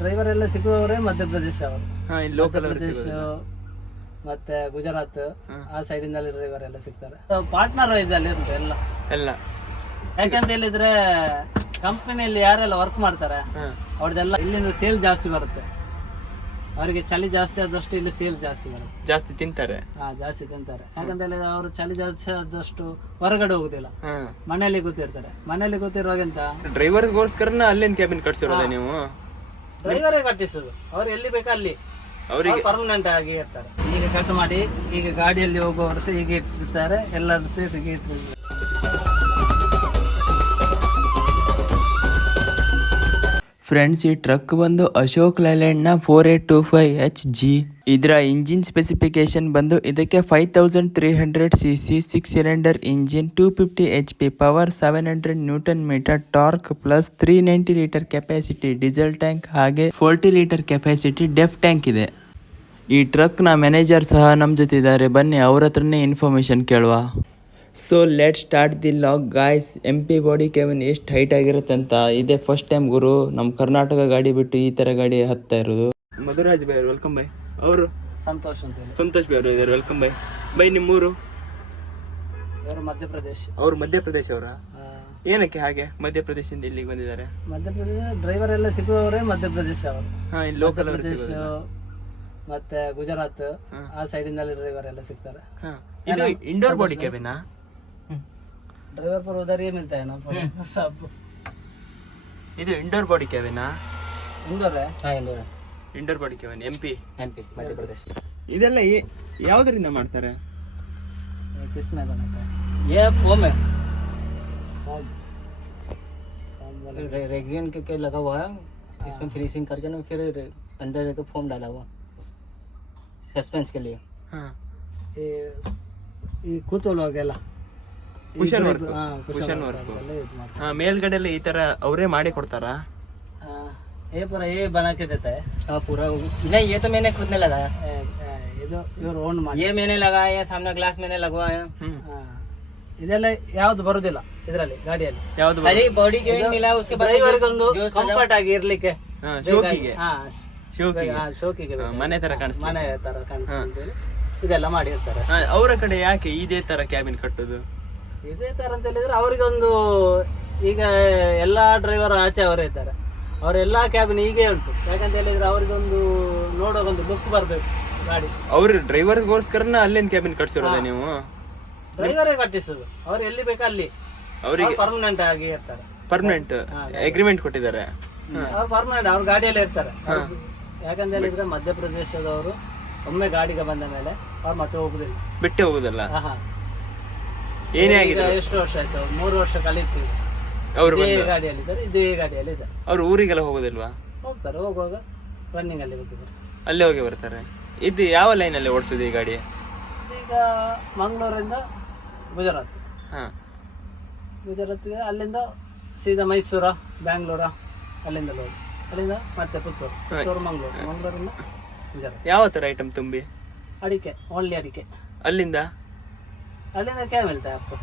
Driver ಎಲ್ಲ ಸಿಗುವವರೇ ಮಧ್ಯಪ್ರದೇಶ ಅವರು. Local Madhya Pradesh ಮತ್ತೆ ಗುಜರಾತ್ ಆ ಸೈಡ್ ಇಂದ ಡ್ರೈವರ್ ಎಲ್ಲ ಸಿಗ್ತಾರೆ. ಪಾರ್ಟ್ನರ್ ವೈಸ್ ಅಲ್ಲಿ ಇರುತ್ತೆ ಎಲ್ಲ. ಯಾಕಂತ ಹೇಳಿದ್ರೆ ಕಂಪನಿಯಲ್ಲಿ ಯಾರೆಲ್ಲ ವರ್ಕ್ ಮಾಡ್ತಾರೆ ಅವ್ರದ್ದೆಲ್ಲ ಇಲ್ಲಿಂದ ಸೇಲ್ ಜಾಸ್ತಿ ಬರುತ್ತೆ. ಅವರಿಗೆ ಚಳಿ ಜಾಸ್ತಿ ಆದಷ್ಟು ಇಲ್ಲಿ ಸೇಲ್ ಜಾಸ್ತಿ ಬರುತ್ತೆ. ಜಾಸ್ತಿ ತಿಂತಾರೆ. ಜಾಸ್ತಿ ತಿಂತಾರೆ. ಯಾಕಂತ ಹೇಳಿದ್ರೆ ಅವರು ಚಳಿ ಜಾಸ್ತಿ ಆದಷ್ಟು ಹೊರಗಡೆ ಹೋಗುದಿಲ್ಲ, ಮನೆಯಲ್ಲಿ ಕೂತಿರ್ತಾರೆ. ಮನೆಯಲ್ಲಿ ಕೂತಿರುವಾಗ ಎಂತ ಡ್ರೈವರ್ಗೋಸ್ಕರ ಅಲ್ಲೇನ್ ಕ್ಯಾಬಿನ್ ಕಟ್ಸಿರೋದ ನೀವು? ಡ್ರೈವರೇ ಕಟ್ಟಿಸುದು. ಅವ್ರು ಎಲ್ಲಿ ಬೇಕಾ ಅಲ್ಲಿ ಅವರಿಗೆ ಪರ್ಮನೆಂಟ್ ಆಗಿ ಇರ್ತಾರೆ. ಈಗ ಕಟ್ ಮಾಡಿ ಈಗ ಗಾಡಿಯಲ್ಲಿ ಹೋಗುವವರು ಸಹ ಹೀಗೆ ಇಟ್ಟಿರ್ತಾರೆ, ಎಲ್ಲರೂ ಸಹ ಹೀಗೆ ಇಟ್ಟಿರ್ತಾರೆ. ಫ್ರೆಂಡ್ಸ್, ಈ ಟ್ರಕ್ ಬಂದು ಅಶೋಕ್ ಲೈಲ್ಯಾಂಡ್ ನ 4825HG. ಇದರ ಇಂಜಿನ್ ಸ್ಪೆಸಿಫಿಕೇಶನ್ ಬಂದು ಇದಕ್ಕೆ 5300 cc 6 cylinder engine, 250 HP power, 700 newton metre torque plus 390 litre capacity diesel tank, ಹಾಗೆ 40 ಲೀಟರ್ ಕೆಪಾಸಿಟಿ ಡೆಫ್ ಟ್ಯಾಂಕ್ ಇದೆ. ಈ ಟ್ರಕ್ ನ ಮ್ಯಾನೇಜರ್ ಸಹ ನಮ್ಮ ಜೊತೆ ಇದ್ದಾರೆ. ಬನ್ನಿ ಅವ್ರ ಹತ್ರನೇ ಇನ್ಫಾರ್ಮೇಶನ್ ಕೇಳುವ. So let start the log guys. MP body cabin ಎಷ್ಟು ಹೈಟ್ ಆಗಿರುತ್ತೆ ಅಂತ ಇದೇ ಫಸ್ಟ್ ಟೈಮ್ ಗುರು ನಮ್ಮ ಕರ್ನಾಟಕ ಗಾಡಿ ಬಿಟ್ಟು ಈ ತರ ಗಾಡಿ ಹತ್ತಾ ಇರೋದು. Madhuraj by welcome by. ಅವರು ಸಂತೋಷ್ ಅಂತ ಹೇಳಿ. ಸಂತೋಷ್ ಬೈ ಅವರು ಇದ್ದಾರೆ. Welcome by. ಬೈ ನಿಮ್ಮೂರು? ಇವರು ಮಧ್ಯಪ್ರದೇಶ. ಅವರು ಮಧ್ಯಪ್ರದೇಶ ಅವರ? ಏನಕ್ಕೆ ಹಾಗೆ ಮಧ್ಯಪ್ರದೇಶದಿಂದ ಇಲ್ಲಿಗೆ ಬಂದಿದ್ದಾರೆ? ಮಧ್ಯಪ್ರದೇಶ ಡ್ರೈವರ್ ಎಲ್ಲ ಸಿಗುವವರೇ ಮಧ್ಯಪ್ರದೇಶ ಅವರು. ಲೋಕಲ್ ಮತ್ತೆ ಗುಜರಾತ್ ಆ ಸೈಡ್ ಇಂದ ಡ್ರೈವರ್ ಎಲ್ಲ ಸಿಗ್ತಾರೆ. ಇದು ಇಂಡೋರ್ ಬಾಡಿ ಕ್ಯಾಬಿನಾ? ड्राइवर पर उधर ही मिलता है ना सब. ಇದು ಇಂಡೋರ್ ಬಾಡಿ ಕ್ಯಾಬಿನಾ? इंदौर है. इंदौर है. Indoor body cabin MP Madhya Pradesh. ಇದೆಲ್ಲ ಯಾವುದರಿಂದ ಮಾಡ್ತಾರೆ? किसमें बनाता है? ये फोम है, फॉर्म रेक्सिन के लगा हुआ है. इसमें फिनिशिंग करके ना फिर अंदर एक फोम डाला हुआ सस्पेंस के लिए. ಈ ಕೂತ್ಕೊಳ್ಳೋಗೆಲ್ಲ ಕುಶನ್ ವರ್ಕ್. ಮೇಲ್ಗಡೆ ಎಲ್ಲ ಈ ತರ ಅವರೇ ಮಾಡಿ ಕೊಡ್ತಾರಾ? ये पूरा ये बना के देता है. हाँ पूरा. नहीं ये तो मैंने खुद ने लगाया. ಇದು ಇವರು ಓನ್ ಮಾಡಿ. ये मैंने लगाया है, सामने ग्लास मैंने लगवाया. ಇದೆಲ್ಲ ಯಾವ್ದು ಬರುದಿಲ್ಲ ಇದರಲ್ಲಿ ಗಾಡಿಯಲ್ಲಿ. ಯಾವ್ದು खाली बॉडी जॉइंट मिला उसके बाद ಡ್ರೈವರ್ಗೆ ಒಂದು ಕಂಫರ್ಟ್ ಆಗಿ ಇರ್ಲಿಕ್ಕೆ ಶೋಕಿಗೆ ಶೋಕಿಗೆ ಮನೆ ತರ ಕಾಣಿಸ್ತದೆ. ಮನೆ ತರ ಕಾಣಿಸ್ತದೆ. ಇದೆಲ್ಲ ಮಾಡಿರ್ತಾರೆ. ಅವರ ಕಡೆ ಯಾಕೆ ಇದೇ ತರ ಕ್ಯಾಬಿನ್ ಕಟ್ಟುದು? ಇದೇ ತರ ಅಂತ ಹೇಳಿದ್ರೆ ಅವರಿಗೊಂದು ಈಗ ಎಲ್ಲಾ ಡ್ರೈವರ್ ಆಚೆ ಅವರೇ ಇದ್ದಾರೆ, ಅವರೆಲ್ಲಾ ಕ್ಯಾಬಿನ್ ಹೀಗೆ ಉಂಟು. ಯಾಕಂತ ಹೇಳಿದ್ರೆ ಅವರಿಗೊಂದು ನೋಡುವಾಗ ಒಂದು ಲುಕ್ ಬರ್ಬೇಕು ಗಾಡಿ. ಅವ್ರ ಡ್ರೈವರ್ಗೋಸ್ಕರ ಅಲ್ಲೇನ್ ಕ್ಯಾಬಿನ್ ಕಟ್ಸಿರೋದ ನೀವು? ಡ್ರೈವರೇ ಕಟ್ಟಿಸುದು. ಅವ್ರು ಎಲ್ಲಿ ಬೇಕಾ ಅಲ್ಲಿ ಅವರಿಗೆ ಪರ್ಮನೆಂಟ್ ಆಗಿ ಇರ್ತಾರೆ. ಪರ್ಮನೆಂಟ್ ಅಗ್ರಿಮೆಂಟ್ ಕೊಟ್ಟಿದ್ದಾರೆ. ಅವ್ರು ಪರ್ಮನೆಂಟ್ ಅವ್ರ ಗಾಡಿಯಲ್ಲೇ ಇರ್ತಾರೆ. ಯಾಕಂತ ಹೇಳಿದ್ರೆ ಮಧ್ಯಪ್ರದೇಶದವರು ಒಮ್ಮೆ ಗಾಡಿಗೆ ಬಂದ ಮೇಲೆ ಅವ್ರು ಮತ್ತೆ ಹೋಗುದಿಲ್ಲ, ಬಿಟ್ಟೆ ಹೋಗುದಲ್ಲ. ಏನೇ ಆಗಿದೆ ಎಷ್ಟು ವರ್ಷ ಆಯ್ತು? 3 ವರ್ಷ ಕಳೀತೀವಿ. ಅವರು ಗಾಡಿಯಲ್ಲಿ ಇದ್ದಾರೆ, ಇದೇ ಗಾಡಿಯಲ್ಲಿ ಇದ್ದಾರೆ. ಅವ್ರು ಊರಿಗೆಲ್ಲ ಹೋಗೋದಿಲ್ವಾ? ಹೋಗ್ತಾರೆ, ಹೋಗುವಾಗ ರನ್ನಿಂಗ್ ಅಲ್ಲಿ ಹೋಗ್ತಿದ್ದಾರೆ, ಅಲ್ಲೇ ಹೋಗಿ ಬರ್ತಾರೆ. ಇದು ಯಾವ ಲೈನ್ ಅಲ್ಲಿ ಓಡಿಸೋದು ಈ ಗಾಡಿ? ಈಗ ಮಂಗಳೂರಿಂದ ಗುಜರಾತ್. ಗುಜರಾತ್ಗೆ ಅಲ್ಲಿಂದ ಸೀದಾ ಮೈಸೂರ, ಬ್ಯಾಂಗ್ಳೂರ, ಅಲ್ಲಿಂದ ಹೋಗಿ ಅಲ್ಲಿಂದ ಮತ್ತೆ ಪುತ್ತೂರು, ಪುತ್ತೂರು ಮಂಗಳೂರು, ಮಂಗಳೂರಿಂದ ಗುಜರಾತ್. ಯಾವ ತರ ಐಟಮ್ ತುಂಬಿ? ಅಡಿಕೆ, ಓನ್ಲಿ ಅಡಿಕೆ. ಅಲ್ಲಿಂದ क्या मिलता है आपको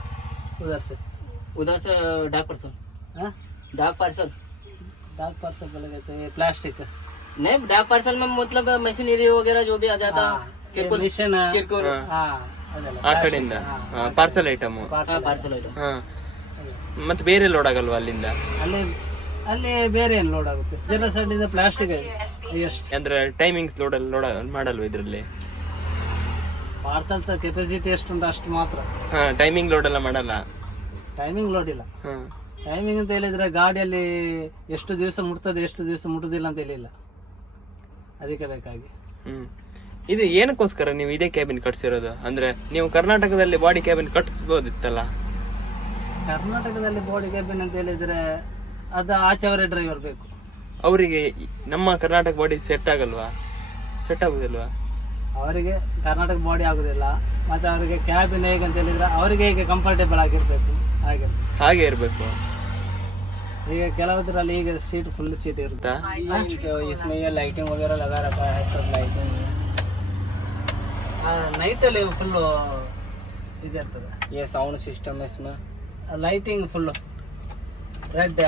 उधर से डाक पार्सल. हाँ डाक पार्सल बोलेंगे तो ये प्लास्टिक नहीं, डाक पार्सल में मतलब मशीनरी वगैरह जो भी आ जाता है. ಮಿಷನ್ ಆ ಕಡೆಯಿಂದ ಪಾರ್ಸಲ್ ಐಟಮ್. Parcel item. ಮತ್ತೆ ಬೇರೆ ಲೋಡ್ ಆಗಲ್ವಾ ಅಲ್ಲಿಂದ? ಅಲ್ಲಿ ಬೇರೆ ಏನು ಲೋಡ್ ಆಗುತ್ತೆ? ಜನ ಸೈಡ್ ಇಂದ ಪ್ಲಾಸ್ಟಿಕ್ ಅಂದ್ರೆ ಟೈಮಿಂಗ್ಸ್ ಲೋಡ್ ಮಾಡಲ್ವಾ ಇದ್ರಲ್ಲಿ? ಪಾರ್ಸಲ್ಸ್ ಕೆಪಾಸಿಟಿ ಎಷ್ಟುಂಟು ಅಷ್ಟು ಮಾತ್ರ. ಟೈಮಿಂಗ್ ಲೋಡ್ ಎಲ್ಲ ಮಾಡಲ್ಲ. ಟೈಮಿಂಗ್ ಲೋಡ್ ಇಲ್ಲ. ಟೈಮಿಂಗ್ ಅಂತ ಹೇಳಿದ್ರೆ ಗಾಡಿಯಲ್ಲಿ ಎಷ್ಟು ದಿವಸ ಮುಟ್ತದೆ, ಎಷ್ಟು ದಿವಸ ಮುಟ್ಟುದಿಲ್ಲ ಅಂತ ಹೇಳಿಲ್ಲ. ಅದಕ್ಕೆ ಬೇಕಾಗಿ ಇದು ಏನಕ್ಕೋಸ್ಕರ ನೀವು ಇದೇ ಕ್ಯಾಬಿನ್ ಕಟ್ಸಿರೋದು? ಅಂದ್ರೆ ನೀವು ಕರ್ನಾಟಕದಲ್ಲಿ ಬಾಡಿ ಕ್ಯಾಬಿನ್ ಕಟ್ಸ್ಬೋದಿತ್ತಲ್ಲ? ಕರ್ನಾಟಕದಲ್ಲಿ ಬಾಡಿ ಕ್ಯಾಬಿನ್ ಅಂತ ಹೇಳಿದ್ರೆ ಅದು ಆಚೆವರೇ ಡ್ರೈವರ್ ಬೇಕು. ಅವರಿಗೆ ನಮ್ಮ ಕರ್ನಾಟಕ ಬಾಡಿ ಸೆಟ್ ಆಗಲ್ವಾ? ಸೆಟ್ ಆಗುದಿಲ್ವಾ? ಅವರಿಗೆ ಕರ್ನಾಟಕ ಬಾಡಿ ಆಗುದಿಲ್ಲ. ಮತ್ತೆ ಅವರಿಗೆ ಕ್ಯಾಬಿನ್ ಹೇಗಂತ ಹೇಳಿದ್ರೆ ಅವರಿಗೆ ಹೇಗೆ ಕಂಫರ್ಟೇಬಲ್ ಆಗಿರ್ಬೇಕು ಹಾಗೆ ಇರ್ಬೇಕು. ಈಗ ಕೆಲವದ್ರಲ್ಲಿ ಈಗ ಸೀಟ್ ಫುಲ್ ಸೀಟ್ ಇರುತ್ತೆ. इसमें ये लाइटिंग वगैरह लगा रखा है, सब लाइटिंग. ನೈಟ್ ಅಲ್ಲಿ ಫುಲ್ ಇದಿರ್ತದೆ. ये साउंड सिस्टम है इसमें. ಲೈಟಿಂಗ್ ಫುಲ್ ರೆಡ್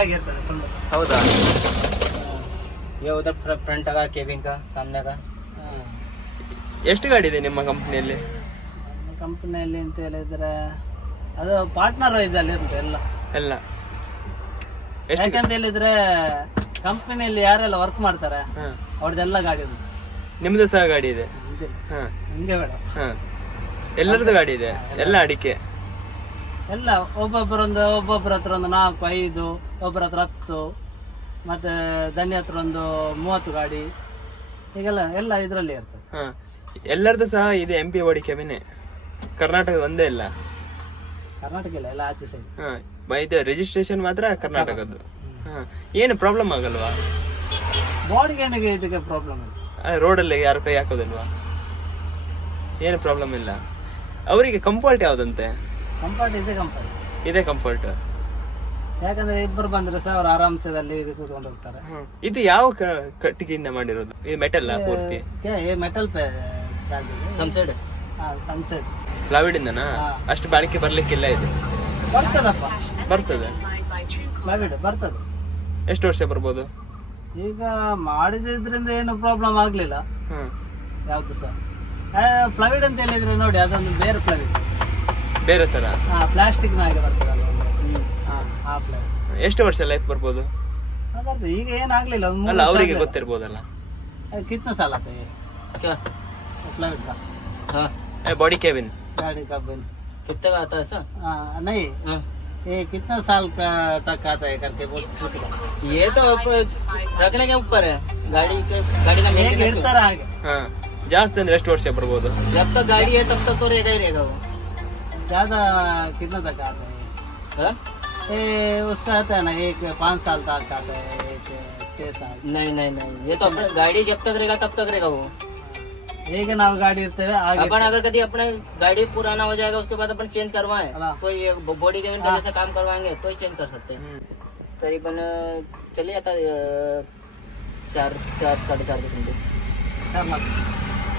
ಆಗಿರ್ತದೆ ಫುಲ್. ಹೌದಾ? ये उधर फ्रंट का केबिन का सामने का ಎಷ್ಟು ಗಾಡಿ ಇದೆ ನಿಮ್ಮ ಕಂಪ್ನಿಯಲ್ಲಿ? ನಮ್ಮ ಕಂಪ್ನಿಯಲ್ಲಿ ಅಂತ ಹೇಳಿದ್ರೆ ಅದು ಪಾರ್ಟ್ನರ್ ವೈಸ್ ಅಲ್ಲಿ ಉಂಟು ಎಲ್ಲ. ಎಲ್ಲ ಎಷ್ಟು? ಯಾಕಂತ ಹೇಳಿದ್ರೆ ಕಂಪನಿಯಲ್ಲಿ ಯಾರೆಲ್ಲ ವರ್ಕ್ ಮಾಡ್ತಾರೆ ಅವ್ರದ್ದೆಲ್ಲ ಗಾಡಿ ಉಂಟು. ನಿಮ್ದು ಸಹ ಗಾಡಿ ಇದೆ? ಇದೆ. ಹಾ ಹಿಂಗೆ ಬೇಡ, ಹಾ, ಎಲ್ಲರದ್ದು ಗಾಡಿ ಇದೆ, ಎಲ್ಲ ಅಡಿಕೆ ಎಲ್ಲ ಒಬ್ಬೊಬ್ಬರ ಹತ್ರ ಒಂದು 4, 5, ಒಬ್ಬರ ಹತ್ರ 10, ಮತ್ತೆ ದನಿ ಹತ್ರ ಒಂದು 30 ಗಾಡಿ, ಹೀಗೆಲ್ಲ ಎಲ್ಲ ಇದರಲ್ಲಿ ಇರ್ತದೆ. ಹಾ, ಎಲ್ಲರದ್ದು ಸಹ ಇದೆ MP ಬಾಡಿ ಕ್ಯಾಬಿನ್. ಕರ್ನಾಟಕ ಒಂದೇ ಇಲ್ಲ, ಕರ್ನಾಟಕ ಇಲ್ಲ, ಎಲ್ಲ ಆಚೆ ಸೈಡ್. ಹಾ, ಇದು ರಿಜಿಸ್ಟ್ರೇಷನ್ ಮಾತ್ರ ಕರ್ನಾಟಕದ್ದು. ಹಾ, ಏನು ಪ್ರಾಬ್ಲಮ್ ಆಗಲ್ವಾ? ಬಾಡಿಗೆ ಏನಿಗೆ ಇದಕ್ಕೆ ಪ್ರಾಬ್ಲಮ್ ಇಲ್ಲ. ರೋಡಲ್ಲಿ ಯಾರು ಕೈ ಹಾಕೋದಿಲ್ವಾ? ಏನು ಪ್ರಾಬ್ಲಮ್ ಇಲ್ಲ. ಅವರಿಗೆ ಕಂಫರ್ಟ್ ಯಾವ್ದಂತೆ? ಕಂಫರ್ಟ್ ಇದೆ, ಕಂಫರ್ಟ್ ಇದೇ ಕಂಫರ್ಟ್. ಯಾಕಂದ್ರೆ ಇಬ್ಬರು ಬಂದ್ರೆ ಸಹ ಅವ್ರು ಆರಾಮ್ಸದಲ್ಲಿ ಇದು ಕೂತ್ಕೊಂಡು ಹೋಗ್ತಾರೆ. ಇದು ಯಾವ ಕಟ್ಟಿಗೆಯಿಂದ ಮಾಡಿರೋದು? ಇದು ಮೆಟಲ್ ಪೂರ್ತಿ? ಮೆಟಲ್ ಸನ್ಸೆಟ್ ಸನ್ಸೆಟ್ ಪ್ಲೈವುಡ್ ಇಂದನಾ? ಅಷ್ಟು ಬಾಳಿಕೆ ಬರ್ಲಿಕ್ಕಿಲ್ಲ. ಇದು ಬರ್ತದಪ್ಪ, ಬರ್ತದೆ, ಪ್ಲೈವುಡ್ ಬರ್ತದೆ. ಎಷ್ಟು ವರ್ಷ ಬರ್ಬೋದು? ಈಗ ಮಾಡಿದ್ರಿಂದ ಏನು ಪ್ರಾಬ್ಲಮ್ ಆಗ್ಲಿಲ್ಲ ಯಾವ್ದು ಸಹ. ಫ್ಲೈವುಡ್ ಅಂತ ಹೇಳಿದ್ರೆ ನೋಡಿ, ಅದೊಂದು ಬೇರೆ ಫ್ಲೈವುಡ್, ಬೇರೆ ತರ ಪ್ಲಾಸ್ಟಿಕ್ ನಾಗೆ ಬರ್ತದಲ್ಲ. ಆ ಫ್ಲೈವುಡ್ ಎಷ್ಟು ವರ್ಷ ಲೈಫ್ ಬರ್ಬೋದು? ಬರ್ತದೆ. ಈಗ ಏನಾಗ್ಲಿಲ್ಲ, ಒಂದು ಅಲ್ಲ, ಅವರಿಗೆ ಗೊತ್ತಿರ್ಬೋದಲ್ಲ. कितना साल आता है क्या फ्लाइट का? हाँ बॉडी कैबिन गाड़ी का बिल कितने का आता है सर? नहीं, हाँ। ये कितना साल का तक आता है करके पूछ रहा. ये तो रखने के ऊपर है, गाड़ी का एक मेंटेनेंस गिरता रहा आगे. ಹಾ, ಜಾಸ್ತಿ ಅಂದ್ರೆ ಎಷ್ಟು ವರ್ಷ ಬರ್ಬೋದು? जब तक गाड़ी है तब तक तो रहेगा ही रहेगा वो. ज्यादा कितना तक आता है? हाँ? ये उसका आता है ना, एक 5 साल तक आता है, एक 6 साल. नहीं नहीं नहीं, ये तो अपने गाड़ी जब तक रहेगा तब तक रहेगा वो. ಈಗ ನಾವು ಗಾಡಿ ಇರ್ತೇವೆ ಆगे अपन अगर कभी अपने गाड़ी पुराना हो जाएगा उसके बाद अपन चेंज करवाएं हाँ। तो ये बॉडी केबिन का जैसा काम करवाएंगे तो ही चेंज कर सकते हैं. करीबन चलिए आता 4-4.5 के समथिंग. 4 लाख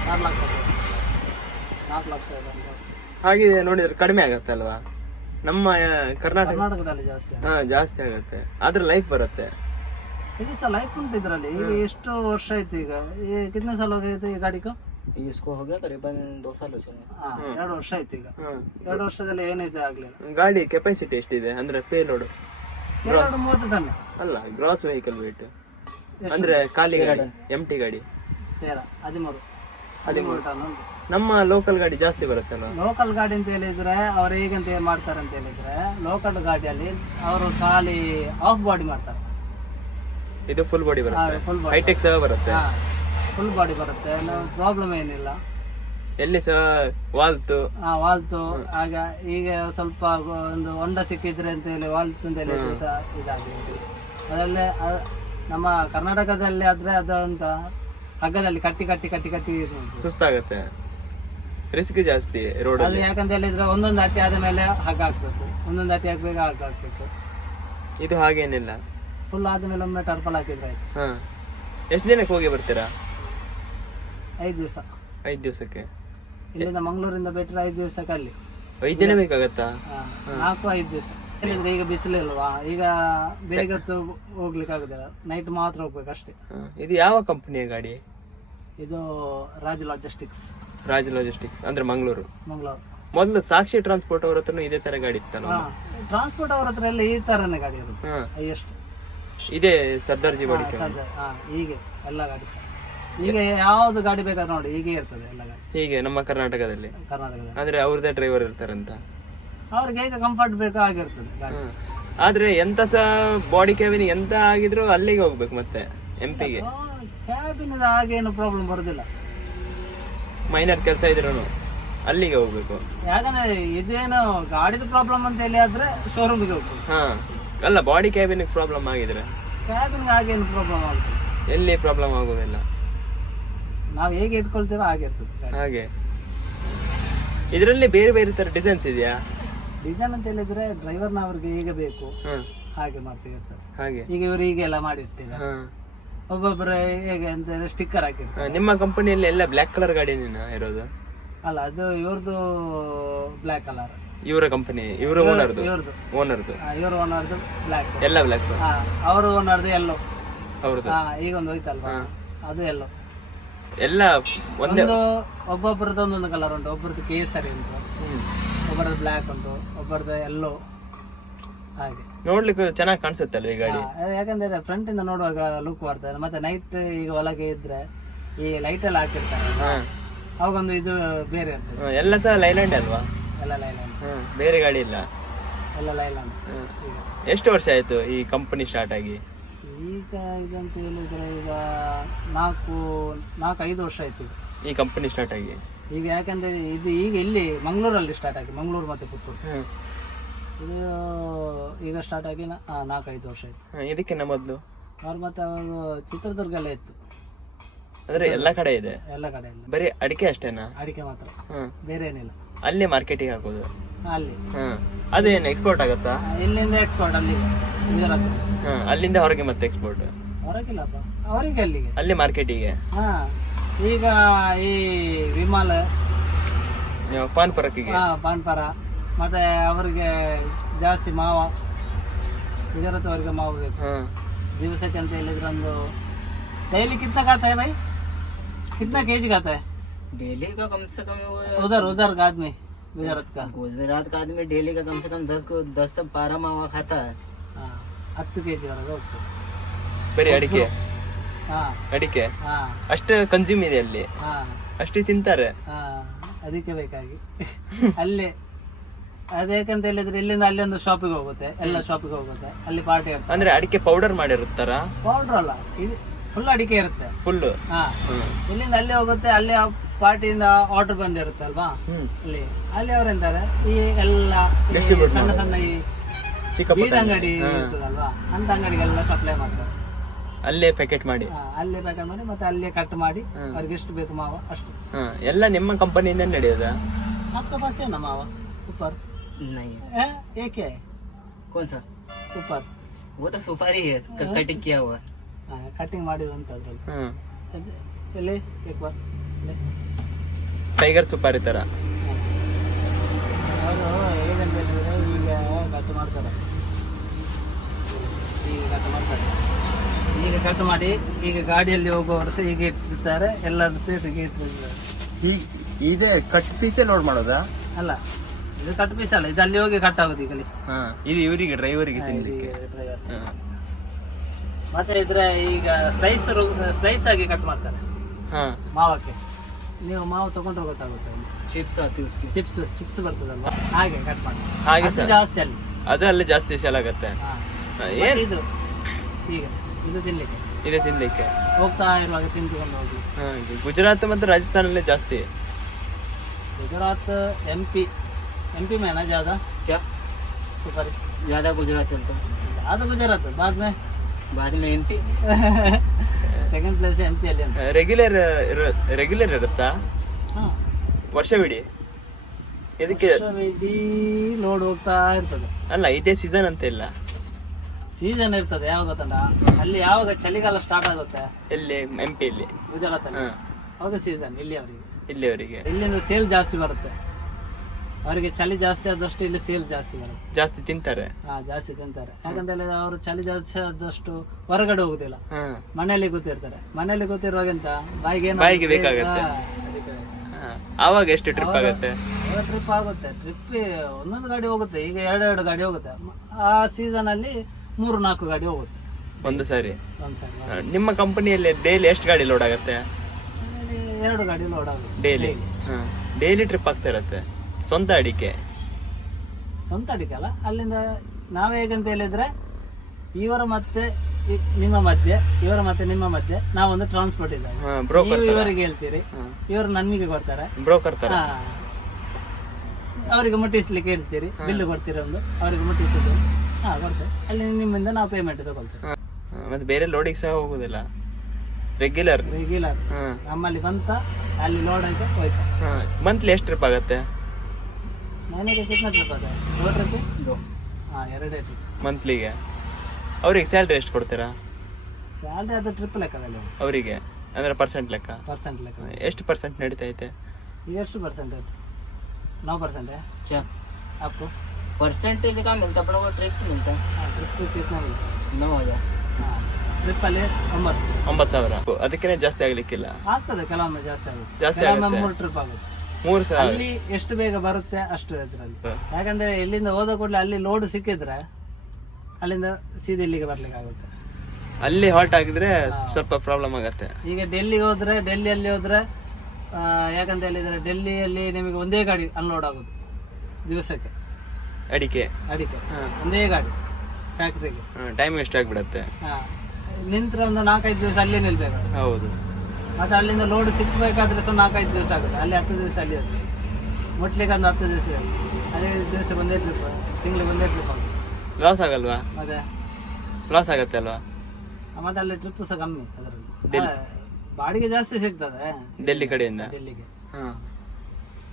4 लाख 4 ಲಕ್ಷ ಹಾಗೆ ನೋಡಿದ್ರೆ ಕಡಿಮೆ ಆಗತ್ತೆ ಅಲ್ವಾ? ನಮ್ಮ ಕರ್ನಾಟಕದಲ್ಲಿ ಜಾಸ್ತಿ. ಹಾ, ಜಾಸ್ತಿ ಆಗತ್ತೆ, ಆದ್ರೆ ಲೈಫ್ ಬರುತ್ತೆ. ಇದು ಸಹ ಲೈಫ್ ಉಂಟು ಇದರಲ್ಲಿ. ಈಗ ಎಷ್ಟು ವರ್ಷ ಆಯ್ತು ಈಗ? ಕಿತ್ನೆ ಸಾಲ ಹೋಗೈತೆ ಈ ಗಾಡಿಗೂ? इसको हो गया करीबन 2 साल हो चुके. 2 ವರ್ಷ ಆಯ್ತು ಈಗ. 2 ವರ್ಷದಲ್ಲಿ ಏನಿದೆ ಆಗ್ಲಿಲ್ಲ. ಗಾಡಿ ಕೆಪಾಸಿಟಿ ಎಷ್ಟಿದೆ ಅಂದ್ರೆ ಪೇಲೋಡ್? 30 ಟನ್ ಅಲ್ಲ, ಗ್ರಾಸ್ ವೆಹಿಕಲ್ ವೇಟ್ ಅಂದ್ರೆ ಖಾಲಿ ಗಾಡಿ, ಎಂಟಿ ಗಾಡಿ 13 ಟನ್ ಉಂಟು. ನಮ್ಮ ಲೋಕಲ್ ಗಾಡಿ ಜಾಸ್ತಿ ಬರುತ್ತಲ್ಲ. ಲೋಕಲ್ ಗಾಡಿ ಅಂತ ಹೇಳಿದ್ರೆ ಅವ್ರು ಹೇಗಂತ ಮಾಡ್ತಾರೆ ಅಂತ ಹೇಳಿದ್ರೆ, ಲೋಕಲ್ ಗಾಡಿಯಲ್ಲಿ ಅವರು ಖಾಲಿ ಆಫ್ ಬಾಡಿ ಮಾಡ್ತಾರೆ. ಇದು ಫುಲ್ ಬಾಡಿ ಬರುತ್ತೆ, ಫುಲ್ ಬಾಡಿ, ಹೈಟೆಕ್ ಸಹ ಬರುತ್ತೆ. ಫುಲ್ ಬಾಡಿ ಬರುತ್ತೆ, ಪ್ರಾಬ್ಲಮ್ ಏನಿಲ್ಲ. ಎಲ್ಲಿ ಸಹ ವಾಲ್ತು ವಾಲ್ತು ಆಗ ಈಗ ಸ್ವಲ್ಪ ಒಂದು ಹೊಂಡ ಸಿಕ್ಕಿದ್ರೆ ಅಂತ ಹೇಳಿ ವಾಲ್ತು ಅಂತ ಹೇಳಿದ್ರೆ ಸಹ ಇದಾಗಲಿ. ಅದರಲ್ಲೇ ನಮ್ಮ ಕರ್ನಾಟಕದಲ್ಲಿ ಆದ್ರೆ ಅದಂತ ಹಗ್ಗದಲ್ಲಿ ಕಟ್ಟಿ ಕಟ್ಟಿ ಕಟ್ಟಿ ಕಟ್ಟಿ ಸುಸ್ತಾಗತ್ತೆ, ರಿಸ್ಕ್ ಜಾಸ್ತಿ ರೋಡ್. ಅದು ಯಾಕಂತ ಹೇಳಿದ್ರೆ ಒಂದೊಂದು ಅಟ್ಟಿ ಆದ ಮೇಲೆ ಹಗ್ಗ ಹಾಕ್ಬೇಕು, ಒಂದೊಂದು ಅಟ್ಟಿ ಹಾಕ್ಬೇಕು, ಹಗ್ಗ ಹಾಕ್ಬೇಕು. ಇದು ಹಾಗೇನಿಲ್ಲ, ಫುಲ್ ಆದ್ಮೇಲೆ ಒಮ್ಮೆ ಟರ್ಪಲ್ ಹಾಕಿದ್ರೆ ಆಯ್ತು. ಹಾ. ಎಷ್ಟು ದಿನಕ್ಕೆ ಹೋಗಿ ಬರ್ತೀರಾ? 5 ದಿವಸ. 5 ದಿವಸಕ್ಕೆ ಇಲ್ಲಿಂದ ಮಂಗಳೂರಿಂದ ಬಿಟ್ಟರೆ 5 ದಿವಸಕ್ಕೆ ಅಲ್ಲಿ. 5 ದಿನ ಬೇಕಾಗತ್ತಾ? 4-5 ದಿವಸ. ಹೇಳಿದ್ರೆ ಈಗ ಬಿಸಿಲಿಲ್ವಾ, ಈಗ ಬೆಳಿಗ್ಗೆ ಹೊತ್ತು ಹೋಗ್ಲಿಕ್ಕೆ ಆಗುದಿಲ್ಲ, ನೈಟ್ ಮಾತ್ರ ಹೋಗ್ಬೇಕು ಅಷ್ಟೇ. ಇದು ಯಾವ ಕಂಪನಿಯ ಗಾಡಿ? ಇದು ರಾಜ್ ಲಾಜಿಸ್ಟಿಕ್ಸ್. ರಾಜ್ ಲಾಜಿಸ್ಟಿಕ್ಸ್ ಅಂದ್ರೆ ಮಂಗಳೂರು. ಮೊದಲು ಸಾಕ್ಷಿ ಟ್ರಾನ್ಸ್ಪೋರ್ಟ್ ಅವ್ರ ಹತ್ರ ಇದೇ ತರ ಗಾಡಿ ಇತ್ತಲ್ಲ? ಟ್ರಾನ್ಸ್ಪೋರ್ಟ್ ಅವ್ರ ಹತ್ರ ಎಲ್ಲ ಈ ತರನೇ ಗಾಡಿ ಇರೋದು. ಎಷ್ಟು ಇದೇ ಸರ್ದಾರ್ಜಿ ಬಾಡಿ. ಹೀಗೆ ಎಲ್ಲ ಗಾಡಿ ಸಹ ಈಗ ಯಾವ್ದು ಗಾಡಿ ಬೇಕಾದ್ರೆ ನೋಡಿ ಹೀಗೆ ಇರ್ತದೆ ಎಲ್ಲ ಗಾಡಿ. ಹೀಗೆ ನಮ್ಮ ಕರ್ನಾಟಕದಲ್ಲಿ ಅಂದ್ರೆ ಅವ್ರದೇ ಡ್ರೈವರ್ ಇರ್ತಾರಂತ. ಅವ್ರಿಗೆ ಹೇಗೆ ಕಂಫರ್ಟ್ ಬೇಕೋ ಆಗಿರ್ತದೆ ಗಾಡಿ. ಆದ್ರೆ ಎಂತ ಸಹ ಬಾಡಿ ಕ್ಯಾಬಿನ್ ಎಂತ ಆಗಿದ್ರು ಅಲ್ಲಿಗೆ ಹೋಗ್ಬೇಕು, ಮತ್ತೆ ಎಂಪಿಗೆ. ಕ್ಯಾಬಿನ್ ಹಾಗೇನು ಪ್ರಾಬ್ಲಮ್ ಬರುದಿಲ್ಲ, ಮೈನರ್ ಕೆಲಸ ಇದ್ರು ಅಲ್ಲಿಗೆ ಹೋಗ್ಬೇಕು. ಯಾಕಂದ್ರೆ ಇದೇನು ಗಾಡಿದ ಪ್ರಾಬ್ಲಮ್ ಅಂತ ಹೇಳಿ ಆದ್ರೆ ಶೋರೂಮ್ಗೆ ಹೋಗ್ಬೇಕು. ಹಾ, ಅಲ್ಲ, ಬಾಡಿ ಕ್ಯಾಬಿನ್ ಪ್ರಾಬ್ಲಮ್ ಆಗಿದ್ರೆ ಕ್ಯಾಬಿನ್ ಹಾಗೇನು ಪ್ರಾಬ್ಲಮ್ ಆಗುತ್ತೆ? ಎಲ್ಲಿ ಪ್ರಾಬ್ಲಮ್ ಆಗುದಿಲ್ಲ, ನಾವು ಹೇಗೆ ಇಟ್ಕೊಳ್ತೇವೆ ಹಾಗೆ ಇರ್ತದೆ ಹಾಗೆ. ಇದರಲ್ಲಿ ಬೇರೆ ಬೇರೆ ತರ ಡಿಸೈನ್ಸ್ ಇದೆಯಾ? ಡಿಸೈನ್ ಅಂತ ಹೇಳಿದ್ರೆ ಡ್ರೈವರ್ನವ್ರಿಗೆ ಹೇಗೆ ಬೇಕು ಹಾಗೆ ಮಾಡ್ತಿರ್ತಾರೆ. ಹಾಗೆ ಈಗ ಇವರು ಹೀಗೆಲ್ಲ ಮಾಡಿಟ್ಟಿದ್ದಾರೆ. ಒಬ್ಬೊಬ್ಬರು ಹೇಗೆ ಅಂತ ಸ್ಟಿಕ್ಕರ್ ಹಾಕಿರ್ತಾರೆ. ನಿಮ್ಮ ಕಂಪನಿಯಲ್ಲಿ ಎಲ್ಲ ಬ್ಲಾಕ್ ಕಲರ್ ಗಾಡಿನ ಇರೋದು? ಅಲ್ಲ, ಅದು ಇವ್ರದ್ದು ಬ್ಲಾಕ್ ಕಲರ್. ಇವರ ಕಂಪನಿ, ಇವರ ಓನರ್ದು? ಇವ್ರದ್ದು ಓನರ್ದು ಇವ್ರ ಓನರ್ದು ಬ್ಲಾಕ್, ಎಲ್ಲ ಬ್ಲಾಕ್. ಅವ್ರ ಓನರ್ದು ಎಲ್ಲೋ. ಅವ್ರದ್ದು ಈಗ ಒಂದು ಹೋಯ್ತಲ್ವಾ ಅದು ಎಲ್ಲೋ ಎಲ್ಲ ಒಂದೇ. ಒಂದು ಒಬ್ಬೊಬ್ಬರದ್ದು ಒಂದೊಂದು ಕಲರ್ ಉಂಟು. ಒಬ್ಬರದ್ದು ಕೇಸರಿ ಉಂಟು, ಒಬ್ಬರದ್ದು ಬ್ಲ್ಯಾಕ್ ಉಂಟು, ಒಬ್ಬರದ್ದು ಎಲ್ಲೋ, ಹಾಗೆ ನೋಡ್ಲಿಕ್ಕೆ ಚೆನ್ನಾಗಿ ಕಾಣಿಸುತ್ತೆ ಅಲ್ವ ಈ ಗಾಡಿ? ಯಾಕಂದ್ರೆ ಫ್ರಂಟ್ ಇಂದ ನೋಡುವಾಗ ಲುಕ್ ಬರ್ತದೆ. ಮತ್ತೆ ನೈಟ್ ಈಗ ಒಳಗೆ ಇದ್ರೆ ಈ ಲೈಟ್ ಎಲ್ಲ ಹಾಕಿರ್ತಾರೆ, ಅವಾಗೊಂದು ಇದು ಬೇರೆ ಇರ್ತದೆ. ಎಲ್ಲ ಸಹ ಲೈಲ್ಯಾಂಡ್ ಅಲ್ವಾ? ಎಲ್ಲ ಲೈಲಾಂಡ್, ಬೇರೆ ಗಾಡಿ ಇಲ್ಲ. ಎಲ್ಲ ಲೈಲಾಂಡ್. ಎಷ್ಟು ವರ್ಷ ಆಯ್ತು ಈ ಕಂಪನಿ ಸ್ಟಾರ್ಟ್ ಆಗಿ? ಈಗ ಇದಂತ ಹೇಳಿದ್ರೆ ಈಗ 4-5 ವರ್ಷ ಆಯ್ತು ಈ ಕಂಪನಿ ಸ್ಟಾರ್ಟ್ ಆಗಿ. ಈಗ ಯಾಕಂದ್ರೆ ಇದು ಈಗ ಇಲ್ಲಿ ಮಂಗಳೂರಲ್ಲಿ ಸ್ಟಾರ್ಟ್ ಆಗಿ, ಮಂಗಳೂರು ಮತ್ತೆ ಪುತ್ತೂರು. ಇದು ಈಗ ಸ್ಟಾರ್ಟ್ ಆಗಿ 4-5 ವರ್ಷ ಆಯ್ತು. ಇದಕ್ಕಿಂತ ಮೊದಲು ಅವ್ರು ಮತ್ತೆ ಅವಾಗ ಚಿತ್ರದುರ್ಗ ಎಲ್ಲ ಇತ್ತು. ಅಂದ್ರೆ ಎಲ್ಲ ಕಡೆ ಇದೆ? ಎಲ್ಲ ಕಡೆ ಇಲ್ಲ, ಬರೀ ಅಡಿಕೆ ಅಷ್ಟೇನಾ? ಅಡಿಕೆ ಮಾತ್ರ, ಬೇರೆ ಏನಿಲ್ಲ. ಅಲ್ಲಿ ಮಾರ್ಕೆಟಿಗೆ ಹಾಕೋದು? ಅಲ್ಲಿ ಅದೇನು ಎಕ್ಸ್ಪೋರ್ಟ್ ಆಗತ್ತಾ? ಇಲ್ಲಿಂದ ಎಕ್ಸ್ಪೋರ್ಟ್ ಅಲ್ಲಿ ಗುಜರಾತ್, ಅಲ್ಲಿಂದ ಹೊರಗೆ ಮತ್ತೆ ಎಕ್ಸ್ಪೋರ್ಟ್? ಹೊರಗಿಲ್ಲಪ್ಪ, ಅವರಿಗೆ ಅಲ್ಲಿಗೆ, ಅಲ್ಲಿ ಮಾರ್ಕೆಟಿಗೆ. ಈಗ ಈ ವಿಮಾಲ ಪಾನ್ಪರಕ್ಕಿಗೆ, ಪಾನ್ಪರ, ಮತ್ತೆ ಅವರಿಗೆ ಜಾಸ್ತಿ ಮಾವ, ಗುಜರಾತ್ ಅವರಿಗೆ ಮಾವು ಬೇಕು ದಿವಸಕ್ಕೆ ಅಂತ ಹೇಳಿದ್ರೆ. ಒಂದು ಡೈಲಿ ಕಿतना खाता है भाई, कितना केजी खाता है डेली का? कम से कम उधर का आदमी, गुजरात का आदमी डेली का कम से कम 10 से 12 मावा खाता है. 10 kg ವರೆಗೆ ಹೋಗ್ತದೆ ಬರೀ ಅಡಿಕೆ. ಹಾ ಅಡಿಕೆ ಹಾ ಅಷ್ಟು ಕನ್ಸ್ಯೂಮ್ ಇದೆ ಅಲ್ಲಿ, ಹಾ ಅಷ್ಟು ತಿಂತಾರೆ. ಅದಕ್ಕೆ ಬೇಕಾಗಿ ಅಲ್ಲೇ ಅದೇಕಂತ ಹೇಳಿದ್ರೆ ಇಲ್ಲಿಂದ ಅಲ್ಲಿ ಒಂದು ಶಾಪಿಗೆ ಹೋಗುತ್ತೆ, ಎಲ್ಲ ಶಾಪಿಗೆ ಹೋಗುತ್ತೆ, ಅಲ್ಲಿ ಪಾರ್ಟಿ ಇರುತ್ತೆ. ಅಂದ್ರೆ ಅಡಿಕೆ ಪೌಡರ್ ಮಾಡಿರುತ್ತಾರ? ಪೌಡರ್ ಅಲ್ಲ, ಫುಲ್ ಅಡಿಕೆ ಇರುತ್ತೆ ಫುಲ್. ಇಲ್ಲಿಂದ ಅಲ್ಲಿ ಹೋಗುತ್ತೆ, ಅಲ್ಲಿ ಪಾರ್ಟಿಯಿಂದ ಆರ್ಡರ್ ಬಂದಿರುತ್ತೆ ಅಲ್ವಾ, ಅಲ್ಲಿ ಅವ್ರೆಂತಾರೆ ಈ ಎಲ್ಲ ಸಣ್ಣ ಸಣ್ಣ ಈ ಬೀಡ್ ಅಂಗಡಿ ಇರ್ತದಲ್ವಾ, ಅಂತ ಅಂಗಡಿಗೆಲ್ಲ ಸಪ್ಲೈ ಮಾಡ್ತಾರೆ. ಅಲ್ಲೇ ಪ್ಯಾಕೆಟ್ ಮಾಡಿ ಅಲ್ಲೇ ಪ್ಯಾಕೆಟ್ ಮಾಡಿ ಮತ್ತೆ ಅಲ್ಲೇ ಕಟ್ ಮಾಡಿ ಅವ್ರಿಗೆ ಎಷ್ಟು ಬೇಕು ಮಾವ ಅಷ್ಟು. ಎಲ್ಲ ನಿಮ್ಮ ಕಂಪನಿಯಿಂದ ನಡೆಯೋದಾ? आपके पास है ना मावा ऊपर? नहीं है, ये क्या है? कौन सा? ऊपर वो तो सुपारी है, कटिंग किया हुआ. ಕಟಿಂಗ್ ಮಾಡಿದ ಉಂಟು ಅದ್ರಲ್ಲಿ. ಎಲ್ಲಿ ಏಕ್ ಬಾರ್ ಟೈಗರ್ ಸುಪಾರಿ ತರ. ಅವರು ಹೇಗಂತ ಹೇಳಿದ್ರೆ ಈಗ ಕಟ್ ಮಾಡ್ತಾರೆ, ಈಗ ಕಟ್ ಮಾಡಿ ಈಗ ಗಾಡಿಯಲ್ಲಿ ಹೋಗುವವರು ಸಹ ಹೀಗೆ ಇಟ್ಟಿರ್ತಾರೆ, ಎಲ್ಲರೂ ಸೇರಿ ಹೀಗೆ ಇಟ್ಟಿರ್ತಾರೆ. ಇದೆ ಕಟ್ ಪೀಸೇ ಲೋಡ್ ಮಾಡೋದಾ? ಅಲ್ಲ, ಇದು ಕಟ್ ಪೀಸ್ ಅಲ್ಲ, ಇದು ಅಲ್ಲಿ ಹೋಗಿ ಕಟ್ ಆಗುದು ಈಗಲಿ. ಇದು ಇವರಿಗೆ ಡ್ರೈವರಿಗೆ ತಿನ್ನಲಿಕ್ಕೆ. ಮತ್ತೆ ಇದ್ರೆ ಈಗ ಸ್ಲೈಸ್ ಆಗಿ ಕಟ್ ಮಾಡ್ತಾರೆ ಮಾವಕ್ಕೆ. ನೀವು ಮಾವು ತಗೊಂಡ್ರೆ ಗೊತ್ತಾಗುತ್ತೆ, चिप्स आती है उसकी. ಚಿಪ್ಸ್ ಬರ್ತದಲ್ವಾ, ಹಾಗೆ ಕಟ್ ಮಾಡಿ. ಹಾಗೆ ಅದು ಜಾಸ್ತಿ ಅಲ್ಲಿ, ಅದು ಅಲ್ಲಿ ಜಾಸ್ತಿ ಸೇಲ್ ಆಗತ್ತೆ. ಏನು ಇದು ಈಗ ಇದು ತಿನ್ಲಿಕ್ಕೆ, ಇದೆ ತಿನ್ಲಿಕ್ಕೆ ಹೋಗ್ತಾ ಇರುವಾಗ ತಿಂದುಕೊಂಡು ಹೋಗಿ. ಗುಜರಾತ್ ಮತ್ತು ರಾಜಸ್ಥಾನಲ್ಲೇ ಜಾಸ್ತಿ. गुजरात MP में है ना ज्यादा क्या? सुपारी ज्यादा गुजरात चलता है, ज्यादा गुजरात बाद में MP. ಸೆಕೆಂಡ್ ಪ್ಲೇಸ್ MP ಅಲ್ಲಿ. ರೆಗ್ಯುಲರ್ ಇರುತ್ತಾ ವರ್ಷವಿಡೀ? ಇದಕ್ಕೆ ಇಡೀ ಲೋಡ್ ಹೋಗ್ತಾ ಇರ್ತದೆ. ಅಲ್ಲ, ಇದೇ ಸೀಸನ್ ಅಂತ ಇಲ್ಲ, ಸೀಸನ್ ಇರ್ತದೆ. ಯಾವಾಗ ಗೊತ್ತಂಡ, ಅಲ್ಲಿ ಯಾವಾಗ ಚಳಿಗಾಲ ಸ್ಟಾರ್ಟ್ ಆಗುತ್ತೆ ಎಲ್ಲಿ MP ಅಲ್ಲಿ ಗುಜರಾತ್ ಅಲ್ಲಿ, ಅವಾಗ ಸೀಸನ್ ಇಲ್ಲಿ ಅವರಿಗೆ ಇಲ್ಲಿಂದ ಸೇಲ್ ಜಾಸ್ತಿ ಬರುತ್ತೆ. ಅವರಿಗೆ ಚಳಿ ಜಾಸ್ತಿ ಆದಷ್ಟು ಇಲ್ಲಿ ಸೇಲ್ ಜಾಸ್ತಿ ಬರುತ್ತೆ, ಜಾಸ್ತಿ ತಿಂತಾರೆ. ಜಾಸ್ತಿ ತಿಂತಾರೆ. ಯಾಕಂತ ಹೇಳಿದ್ರೆ ಅವರು ಚಳಿ ಜಾಸ್ತಿ ಆದಷ್ಟು ಹೊರಗಡೆ ಹೋಗುದಿಲ್ಲ, ಮನೆಯಲ್ಲಿ ಕೂತಿರ್ತಾರೆ. ಮನೆಯಲ್ಲಿ ಕೂತಿರುವಾಗ ಎಂತ ಬಾಯಿಗೆ ಬೇಕಾಗತ್ತೆ. ಆವಾಗ ಎಷ್ಟು ಟ್ರಿಪ್ ಆಗುತ್ತೆ? ಟ್ರಿಪ್ ಆಗುತ್ತೆ. ಟ್ರಿಪ್ ಒಂದೊಂದು ಗಾಡಿ ಹೋಗುತ್ತೆ, ಈಗ 2 ಗಾಡಿ ಹೋಗುತ್ತೆ. ಆ ಸೀಸನ್ ಅಲ್ಲಿ 3-4 ಗಾಡಿ ಹೋಗುತ್ತೆ ಒಂದು ಸಾರಿ. ಒಂದ್ಸರಿ. ನಿಮ್ಮ ಕಂಪನಿಯಲ್ಲಿ ಡೈಲಿ ಎಷ್ಟು ಗಾಡಿ ಲೋಡ್ ಆಗುತ್ತೆ? 2 ಗಾಡಿ ಲೋಡ್ ಆಗುತ್ತೆ ಡೈಲಿ ಟ್ರಿಪ್ ಆಗ್ತಾ ಇರತ್ತೆ. ಸ್ವಂತ ಅಡಿಕೆ ಅಲ್ಲ, ಅಲ್ಲಿಂದ ನಾವೇ ಹೇಗಂತ ಹೇಳಿದ್ರೆ ಇವರ ಮತ್ತೆ ನಿಮ್ಮ ಮಧ್ಯೆ ನಾವೊಂದು ಟ್ರಾನ್ಸ್ಪೋರ್ಟ್ ಇದೆ. ನೀವು ಇವರಿಗೆ ಹೇಳ್ತೀರಿ, ಇವರು ನಮಗೆ ಕೊಡ್ತಾರೆ, ಬ್ರೋಕರ್ ತರ. ಅವರಿಗೆ ಮುಟ್ಟಿಸ್ಲಿಕ್ಕೆ ಹೇಳ್ತೀರಿ, ಬಿಲ್ ಕೊಡ್ತೀರಿ ಒಂದು, ಅವರಿಗೆ ಮುಟ್ಟಿಸಿದ್ರು ಕೊಡ್ತೇವೆ. ಅಲ್ಲಿ ನಿಮ್ಮಿಂದ ನಾವು ಪೇಮೆಂಟ್ ತಗೊಳ್ತೇವೆ. ಮತ್ತೆ ಬೇರೆ ಲೋಡಿಗೆ ಸಹ ಹೋಗುದಿಲ್ಲ, ರೆಗ್ಯುಲರ್ ನಮ್ಮಲ್ಲಿ ಬಂತ ಅಲ್ಲಿ ಲೋಡ್ ಆಯ್ತು ಹೋಯ್ತು. ಮಂತ್ಲಿ ಎಷ್ಟು ಟ್ರಿಪ್ ಆಗುತ್ತೆ? ಮನೆಗೆ ಕಿತ್ನ ಟ್ರಿಪ್ ಅದ? 2 ಟ್ರಿಪ್. 2 ಟ್ರಿಪ್ ಮಂತ್ಲಿಗೆ. ಅವ್ರಿಗೆ ಸ್ಯಾಲ್ರಿ ಎಷ್ಟು ಕೊಡ್ತೀರಾ? ಸ್ಯಾಲ್ರಿ ಅದು ಟ್ರಿಪ್ ಲೆಕ್ಕದಲ್ಲಿ ಅವರಿಗೆ, ಅಂದ್ರೆ ಪರ್ಸೆಂಟ್ ಲೆಕ್ಕ. ಎಷ್ಟು ಪರ್ಸೆಂಟ್ ನಡೀತಾ ಐತೆ? ಎಷ್ಟು ಪರ್ಸೆಂಟ್ है? 9% है क्या आपको? परसेंटेज का मिलता है, वो ट्रिप से मिलता है. ट्रिप से कितना मिलता है? 9,000. ಟ್ರಿಪ್ಪಲ್ಲಿ 9,000 ಅದಕ್ಕೇನೆ ಜಾಸ್ತಿ ಆಗ್ಲಿಕ್ಕಿಲ್ಲ. ಆಗ್ತದೆ, ಕೆಲವೊಮ್ಮೆ ಜಾಸ್ತಿ ಆಗುತ್ತೆ, ಜಾಸ್ತಿ ಕೆಲವೊಮ್ಮೆ ಆಗುತ್ತೆ. 3 ಟ್ರಿಪ್ ಆಗುತ್ತೆ. 3,000 ಅಲ್ಲಿ ಎಷ್ಟು ಬೇಗ ಬರುತ್ತೆ ಅಷ್ಟು ಇದ್ರಲ್ಲಿ. ಯಾಕಂದ್ರೆ ಇಲ್ಲಿಂದ ಹೋದ ಕೂಡಲೇ ಅಲ್ಲಿ ಲೋಡ್ ಸಿಕ್ಕಿದ್ರೆ ಅಲ್ಲಿಂದ ಸೀದಾ ಇಲ್ಲಿಗೆ ಬರ್ಲಿಕ್ಕೆ ಆಗುತ್ತೆ. ಅಲ್ಲಿ ಹಾಲ್ಟ್ ಆಗಿದ್ರೆ ಸ್ವಲ್ಪ ಪ್ರಾಬ್ಲಮ್ ಆಗತ್ತೆ. ಈಗ ಡೆಲ್ಲಿಗೆ ಹೋದ್ರೆ, ಡೆಲ್ಲಿಯಲ್ಲಿ ಹೋದ್ರೆ ಯಾಕಂತ ಹೇಳಿದ್ರೆ ಡೆಲ್ಲಿಯಲ್ಲಿ ನಿಮಗೆ ಒಂದೇ ಗಾಡಿ ಅನ್ಲೋಡ್ ಆಗೋದು ದಿವಸಕ್ಕೆ, ಅಡಿಕೆ ಒಂದೇ ಗಾಡಿ ಫ್ಯಾಕ್ಟ್ರಿಗೆ. ಟೈಮ್ ವೇಸ್ಟ್ ಆಗ್ಬಿಡತ್ತೆ. ನಿಂತ್ರೆ ಒಂದು 4-5 ದಿವಸ ಅಲ್ಲೇ ನಿಲ್ಬೇಕು. ಹೌದು. ಮತ್ತೆ ಅಲ್ಲಿಂದ ಲೋಡ್ ಸಿಕ್ಬೇಕಾದ್ರೆ ಸಹ 4-5 ದಿವಸ ಆಗುತ್ತೆ. ಅಲ್ಲಿ 10 ದಿವಸ ಅಲ್ಲಿ ಇರುತ್ತೆ, ಮುಟ್ಲಿಕ್ಕೆ ಒಂದು 10 ದಿವಸ ಅದೇ ದಿವಸ ಒಂದೇ ಟ್ರಿಪ್, ತಿಂಗಳಿಗೆ ಒಂದೇ ಟ್ರಿಪ್ ಆಗುತ್ತೆ. ಲಾಸ್ ಆಗಲ್ವಾ? ಮತ್ತೆ ಲಾಸ್ ಆಗತ್ತೆ ಅಲ್ವಾ? ಮತ್ತೆ ಅಲ್ಲಿ ಟ್ರಿಪ್ ಸಹ ಕಮ್ಮಿ ಅದರಲ್ಲಿ, ಬಾಡಿಗೆ ಜಾಸ್ತಿ ಸಿಗ್ತದೆ ಡೆಲ್ಲಿ ಕಡೆಯಿಂದ. ಡೆಲ್ಲಿಗೆ ಹಾ.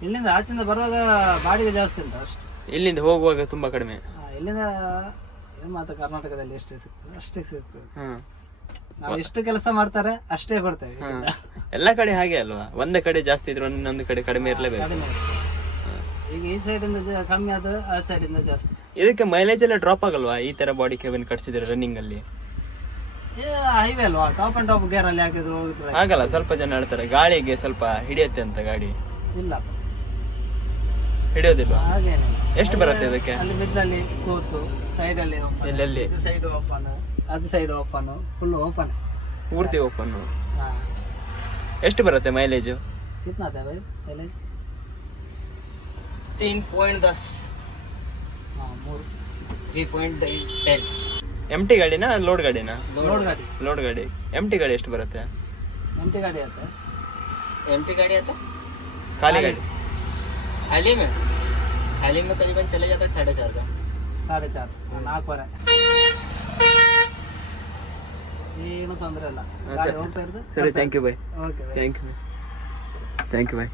ಇಲ್ಲಿಂದ ಆಚಿಂದ ಬರುವಾಗ ಬಾಡಿಗೆ ಜಾಸ್ತಿ ಉಂಟು ಅಷ್ಟೇ. ಇಲ್ಲಿಂದ ಹೋಗುವಾಗ ತುಂಬಾ ಕಡಿಮೆ. ಇಲ್ಲಿಂದ ಮತ್ತೆ ಕರ್ನಾಟಕದಲ್ಲಿ ಎಷ್ಟೇ ಸಿಗ್ತದೆ ಅಷ್ಟೇ ಸಿಗ್ತದೆ. ಹಾ. ನಾವು ಎಷ್ಟು ಕೆಲಸ ಮಾಡ್ತಾರೆ ಅಷ್ಟೇ ಕೊಡ್ತೇವೆ. ಎಲ್ಲ ಕಡೆ ಹಾಗೆ ಅಲ್ವಾ? ಒಂದೇ ಕಡೆ ಜಾಸ್ತಿ ಇದ್ರೆ ಇನ್ನೊಂದು ಕಡೆ ಕಡಿಮೆ ಇರಲೇಬೇಕು. ಕಡಿಮೆ. ಈಗ ಈ ಸೈಡ್ ಇಂದ ಕಮ್ಮಿ ಆದ್ರೆ ಆ ಸೈಡ್ ಇಂದ ಜಾಸ್ತಿ. ಇದಕ್ಕೆ ಮೈಲೇಜ್ ಎಲ್ಲ ಡ್ರಾಪ್ ಆಗಲ್ವಾ ಈ ತರ ಬಾಡಿ ಕ್ಯಾಬಿನ್ ಕಟ್ಸಿದ್ರೆ ರನ್ನಿಂಗ್ ಅಲ್ಲಿ? ಹೈವೇ ಅಲ್ವಾ, ಟಾಪ್ ಅಂಡ್ ಟಾಪ್ ಗೇರ್ ಅಲ್ಲಿ ಹಾಕಿದ್ರು ಹೋಗಿದ್ರೆ ಆಗಲ್ಲ. ಸ್ವಲ್ಪ ಜನ ಹೇಳ್ತಾರೆ ಗಾಳಿಗೆ ಸ್ವಲ್ಪ ಹಿಡಿಯತ್ತೆ ಅಂತ. ಗಾಡಿ ಇಲ್ಲ, ಹಿಡಿಯೋದಿಲ್ಲ. ಹಾಗೇನಿಲ್ಲ. ಎಷ್ಟು ಬರುತ್ತೆ ಇದಕ್ಕೆ? ಅಲ್ಲಿ ಮಿಡ್ಲಲ್ಲಿ ಕೂತು ಸೈಡ್ ಅಲ್ಲಿ ಎಲ್ಲೆಲ್ಲಿ? ಸೈಡ್ ಓಪನ್, ಅದು ಸೈಡ್ ಓಪನ್, ಫುಲ್ ಓಪನ್, ಪೂರ್ತಿ ಓಪನ್. ಹಾ. ಎಷ್ಟು ಬರುತ್ತೆ ಮೈಲೇಜ್? कितना आता है भाई माइलेज? 3.10 हाँ, 3.10 ಎಮ್ ಟಿ ಗಾಡಿನಾ ಲೋಡ್ ಗಾಡಿನಾ? लोड गाड़ी, ಲೋಡ್ ಗಾಡಿ. ಎಮ್ ಟಿ ಗಾಡಿ ಎಷ್ಟು ಬರುತ್ತೆ? एमटी गाड़ी आता है, एमटी गाड़ी आता है। ಖಾಲಿ ಗಾಡಿ खाली में करीबन चले जाता है 4.5 का। 4.5 4 ಏನು ತೊಂದರೆ ಇಲ್ಲ, ಗಾಡಿ ಹೋಗ್ತಾ ಇರ್ತದೆ. ಸರಿ, thank you bye. Okay, thank you bye.